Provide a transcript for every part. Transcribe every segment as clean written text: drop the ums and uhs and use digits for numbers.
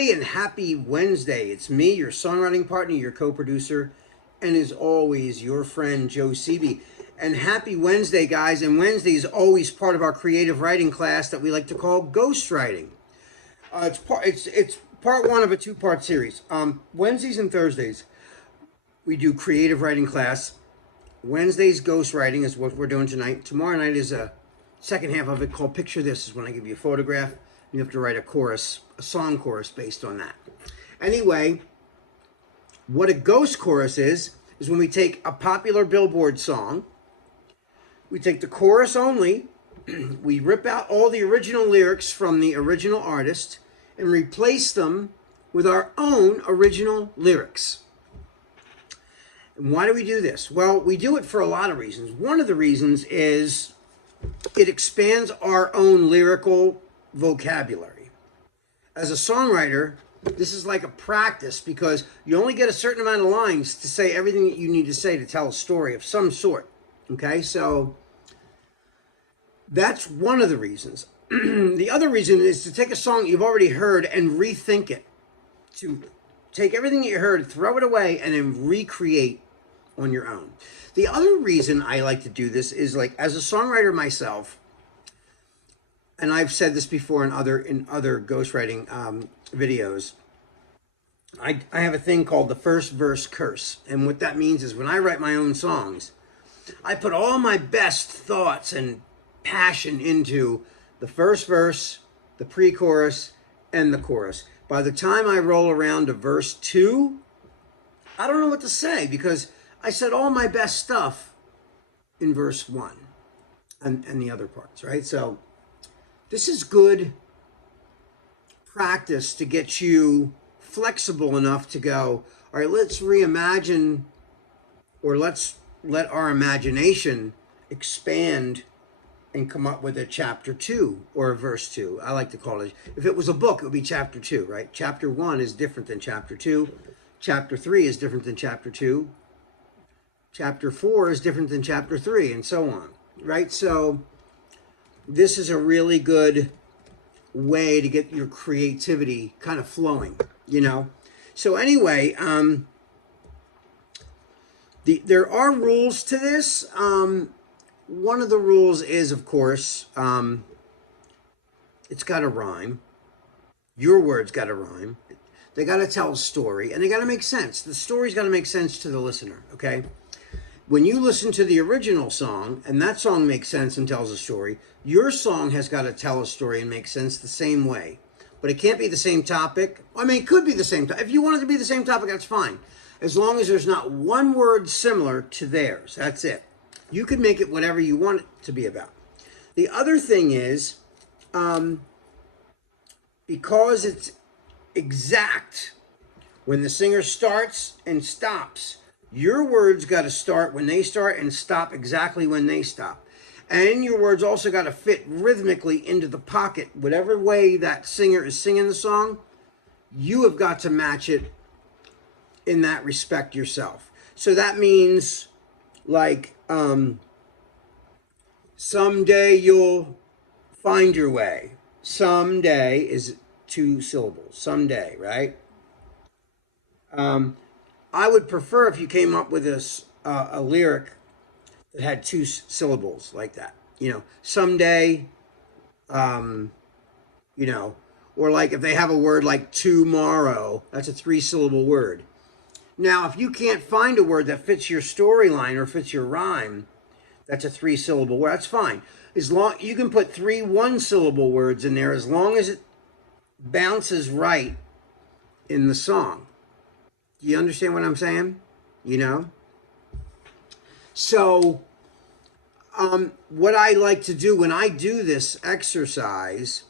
everybody, and happy Wednesday. It's me, your songwriting partner, your co-producer, and as always, your friend Joe Seeby. And happy Wednesday, guys. And Wednesday is always part of our creative writing class that we like to call ghostwriting. It's part one of a two-part series. Wednesdays and Thursdays, we do creative writing class. Wednesday's ghostwriting is what we're doing tonight. Tomorrow night is a second half of it called Picture This. Is when I give you a photograph. You have to write a chorus, a song chorus based on that. Anyway, what a ghost chorus is when we take a popular Billboard song, we take the chorus only, we rip out all the original lyrics from the original artist and replace them with our own original lyrics. And why do we do this? Well, we do it for a lot of reasons. One of the reasons is it expands our own lyrical vocabulary. As a songwriter, this is like a practice because you only get a certain amount of lines to say everything that you need to say to tell a story of some sort. Okay, so that's one of the reasons. The other reason is to take a song you've already heard and rethink it. To take everything that you heard, throw it away, and then recreate on your own. The other reason I like to do this is, like, as a songwriter myself, and I've said this before in other ghostwriting videos, I have a thing called the first verse curse. And what that means is when I write my own songs, I put all my best thoughts and passion into the first verse, the pre-chorus, and the chorus. By the time I roll around to verse 2, I don't know what to say because I said all my best stuff in verse 1 and the other parts, right? So this is good practice to get you flexible enough to go, all right, let's reimagine, or let's let our imagination expand and come up with a chapter 2 or a verse 2. I like to call it, if it was a book, it would be chapter 2, right? Chapter 1 is different than chapter 2. Chapter 3 is different than chapter 2. Chapter 4 is different than chapter 3, and so on, right? So this is a really good way to get your creativity kind of flowing, you know? So anyway, there are rules to this. One of the rules is, of course, it's got to rhyme. Your words got to rhyme. They got to tell a story, and they got to make sense. The story's got to make sense to the listener, okay? When you listen to the original song, and that song makes sense and tells a story, your song has got to tell a story and make sense the same way. But it can't be the same topic. I mean, it could be the same topic. If you want it to be the same topic, that's fine. As long as there's not one word similar to theirs. That's it. You can make it whatever you want it to be about. The other thing is, because it's exact, when the singer starts and stops, your words got to start when they start and stop exactly when they stop. And your words also got to fit rhythmically into the pocket. Whatever way that singer is singing the song, you have got to match it in that respect yourself. So that means, like, someday you'll find your way. Someday is 2 syllables. Someday, right? I would prefer if you came up with a lyric that had 2 syllables like that. You know, someday, you know, or like if they have a word like tomorrow, that's a 3-syllable word. Now, if you can't find a word that fits your storyline or fits your rhyme, that's a 3-syllable word. That's fine. As long you can put 3 1-syllable words in there as long as it bounces right in the song. Do you understand what I'm saying? You know? So, what I like to do when I do this exercise,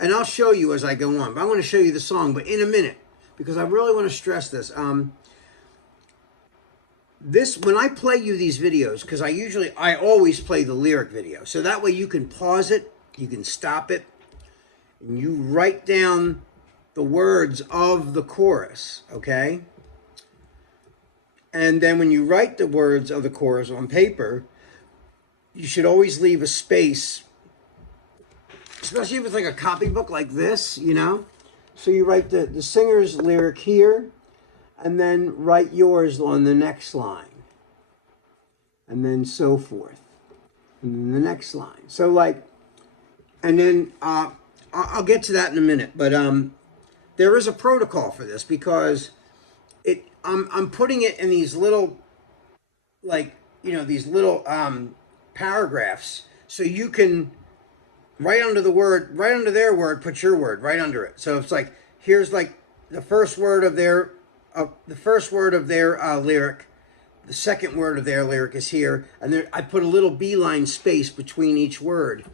and I'll show you as I go on, but I want to show you the song, but in a minute, because I really want to stress this. When I play you these videos, because I always play the lyric video, so that way you can pause it, you can stop it, and you write down the words of the chorus, okay? And then when you write the words of the chorus on paper, you should always leave a space, especially if it's like a copybook like this, you know? So you write the singer's lyric here, and then write yours on the next line, and then so forth, and then the next line. So like, and then I'll get to that in a minute, but there is a protocol for this because I'm putting it in these little, like, these little paragraphs, so you can right under their word, put your word right under it. So it's like, here's like the first word of their lyric. The second word of their lyric is here, and there I put a little beeline space between each word,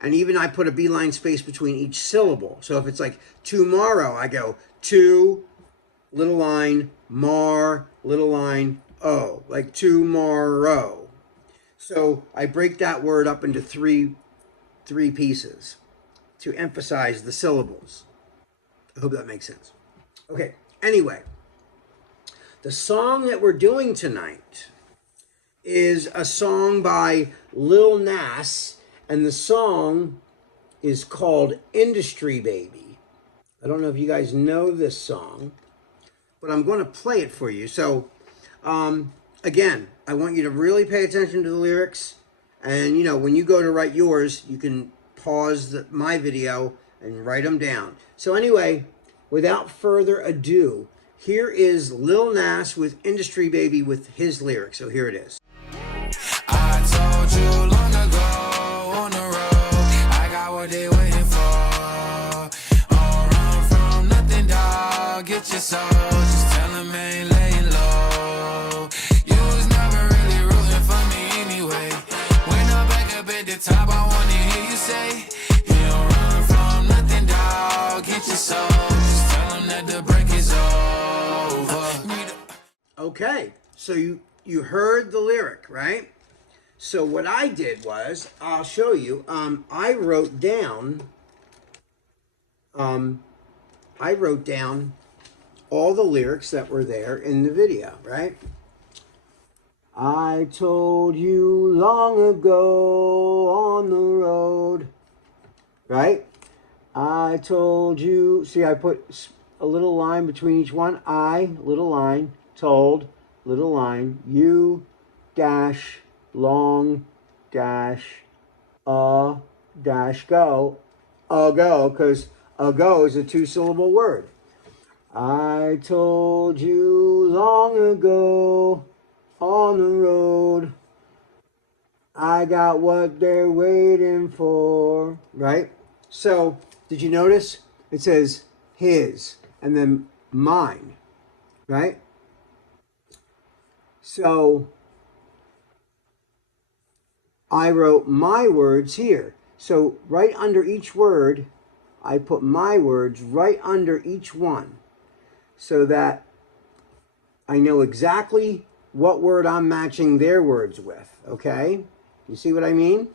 and even I put a beeline space between each syllable. So if it's like tomorrow, I go to, little line, mar, little line, oh, like tomorrow. So I break that word up into three pieces to emphasize the syllables. I hope that makes sense. Okay, anyway, the song that we're doing tonight is a song by Lil Nas, and the song is called Industry Baby. I don't know if you guys know this song, but I'm going to play it for you. So, again, I want you to really pay attention to the lyrics. And, when you go to write yours, you can pause my video and write them down. So anyway, without further ado, here is Lil Nas with Industry Baby with his lyrics. So here it is. I told you long ago on the road, I got what they waiting for. Don't run from nothing, dog. Get your soul. Just tell them ain't laying low. You was never really rooting for me anyway. When I'm back up at the top, I wanna hear you say, you don't run from nothing, dog. Get your soul. Just tell them that the break is over. Okay, so you heard the lyric, right? So what I did was, I'll show you, I wrote down all the lyrics that were there in the video, right? I told you long ago on the road, right? I told you, see, I put a little line between each one. I, little line, told, little line, you, dash, long, dash, dash, go, because go is a two-syllable word. I told you long ago on the road, I got what they're waiting for, right? So, did you notice? It says his and then mine, right? So, I wrote my words here. So, right under each word, I put my words right under each one so that I know exactly what word I'm matching their words with, okay? You see what I mean?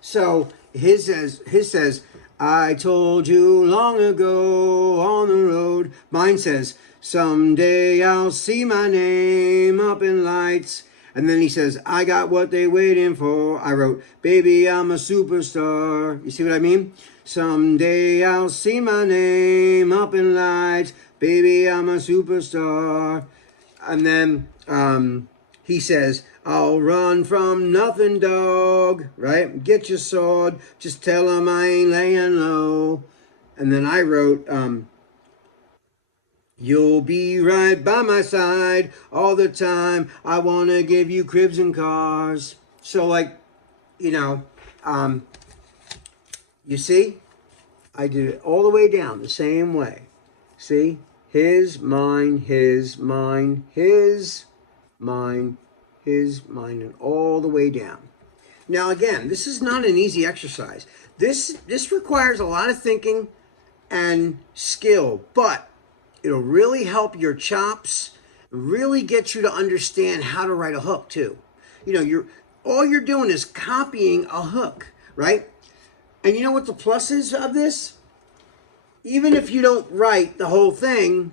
So, his says, I told you long ago on the road. Mine says, someday I'll see my name up in lights. And then he says, I got what they waiting for. I wrote, baby, I'm a superstar. You see what I mean? Someday I'll see my name up in lights. Baby, I'm a superstar. And then he says, I'll run from nothing, dog. Right? Get your sword. Just tell him I ain't laying low. And then I wrote, you'll be right by my side all the time. I want to give you cribs and cars. So, like, you see? I did it all the way down the same way. See? His, mine, his, mine, his, mine, his, mine, and all the way down. Now, again, this is not an easy exercise. This requires a lot of thinking and skill, but it'll really help your chops, really get you to understand how to write a hook too. All you're doing is copying a hook, right? And you know what the plus is of this? Even if you don't write the whole thing,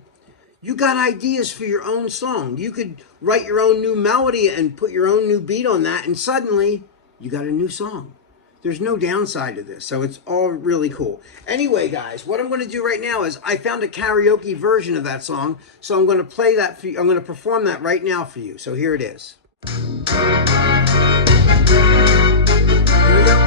you got ideas for your own song. You could write your own new melody and put your own new beat on that, and suddenly you got a new song. There's no downside to this, so it's all really cool. Anyway, guys, what I'm going to do right now is I found a karaoke version of that song, so I'm going to play that for you. I'm going to perform that right now for you. So here it is. Here we go.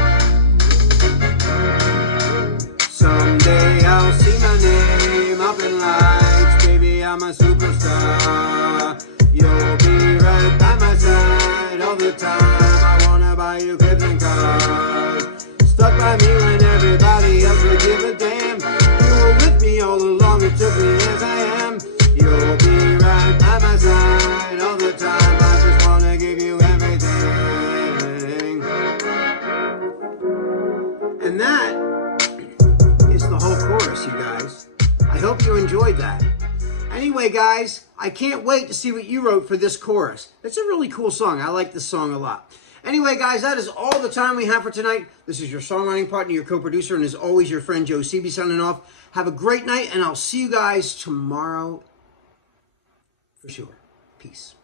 Someday I'll see my name up in lights, baby, I'm a superstar. You'll be right by my side all the time. I wanna buy you clips and cars. Stuck by me when everybody else would give a damn. You were with me all along, it took me as I am. You'll be right by my side all the time. I just wanna give you everything. And that is the whole chorus, you guys. I hope you enjoyed that. Anyway, guys, I can't wait to see what you wrote for this chorus. It's a really cool song. I like this song a lot. Anyway, guys, that is all the time we have for tonight. This is your songwriting partner, your co-producer, and as always, your friend Joe Seeby signing off. Have a great night, and I'll see you guys tomorrow for sure. Peace.